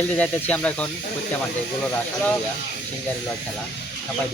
খেলতে যাইতেছি আমরা এখন হচ্ছে মাঠে গোলরা সিঙ্গারি লয় খেলা সবাই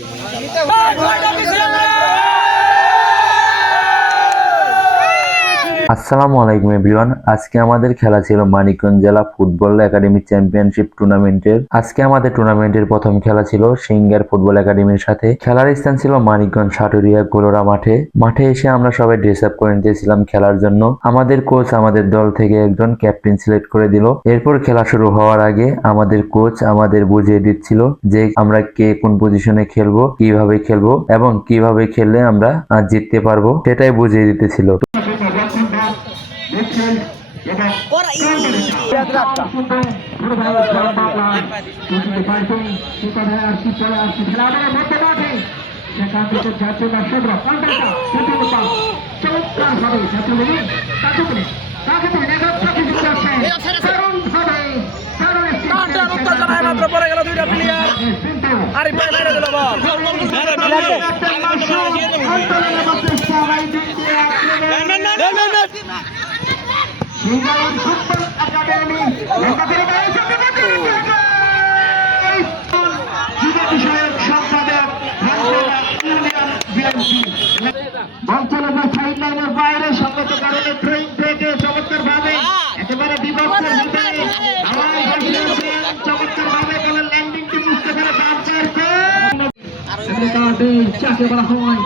আসসালামু আলাইকুম এভরিওয়ান। আজকে আমাদের খেলা ছিল মানিকগঞ্জ জেলা ফুটবল একাডেমি চ্যাম্পিয়নশিপ টুর্নামেন্টের। আজকে আমাদের টুর্নামেন্টের প্রথম খেলা ছিল সিঙ্গার ফুটবল একাডেমির সাথে। খেলার স্থান ছিল মানিকগঞ্জ সাটুরিয়া গোলরা মাঠে। মাঠে এসে আমরা সবাই ড্রেস আপ করে নিতেছিলাম খেলার জন্য। আমাদের কোচ আমাদের দল থেকে একজন ক্যাপ্টেন সিলেক্ট করে দিল। এরপর খেলা শুরু হওয়ার আগে আমাদের কোচ আমাদের বুঝিয়ে দিচ্ছিল যে আমরা কে কোন পজিশনে খেলবো, কিভাবে খেলবো এবং কিভাবে খেললে আমরা জিততে পারবো সেটাই বুঝিয়ে দিতেছিল। অঞ্চলের সাইড লাইনের বাইরে সঙ্গত কারণে ট্রেন থেকে চমৎকার ভাবে একেবারে বিপক্ষের ভিতরে চমৎকার ভাবে ল্যান্ডিংটি বুঝতে পারে যাকে বলা হয়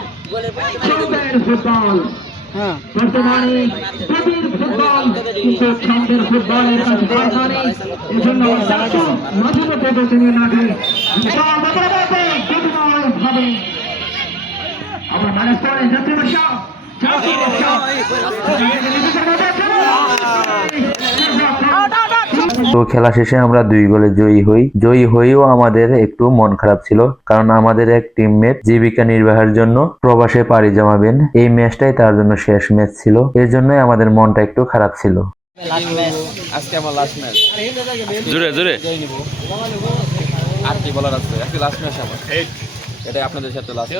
ফুটবল। বর্তমানে প্রবীর ফুটবল কিন্তু ছন্দের ফুটবলের এজন্য মাঝে মধ্যে বেছে নিয়ে মাঠে ভাবে আবার মানুষ করে যাচ্ছে বসা তো খেলা শেষে আমরা 2 গোলে জয়ী হয়েও আমাদের একটু মন খারাপ ছিল, কারণ আমাদের এক টিমমেট জীবিকা নির্বাহের জন্য প্রবাসে পাড়ি জমাবেন। এই ম্যাচটাই তার জন্য শেষ ম্যাচ ছিল, এর জন্যই আমাদের মনটা একটু খারাপ ছিল। আজকে আমার লাস্ট ম্যাচ। জোরে আর কি বলার আছে, আজকে লাস্ট ম্যাচ আমার, এটাই আপনাদের সাথে লাস্ট।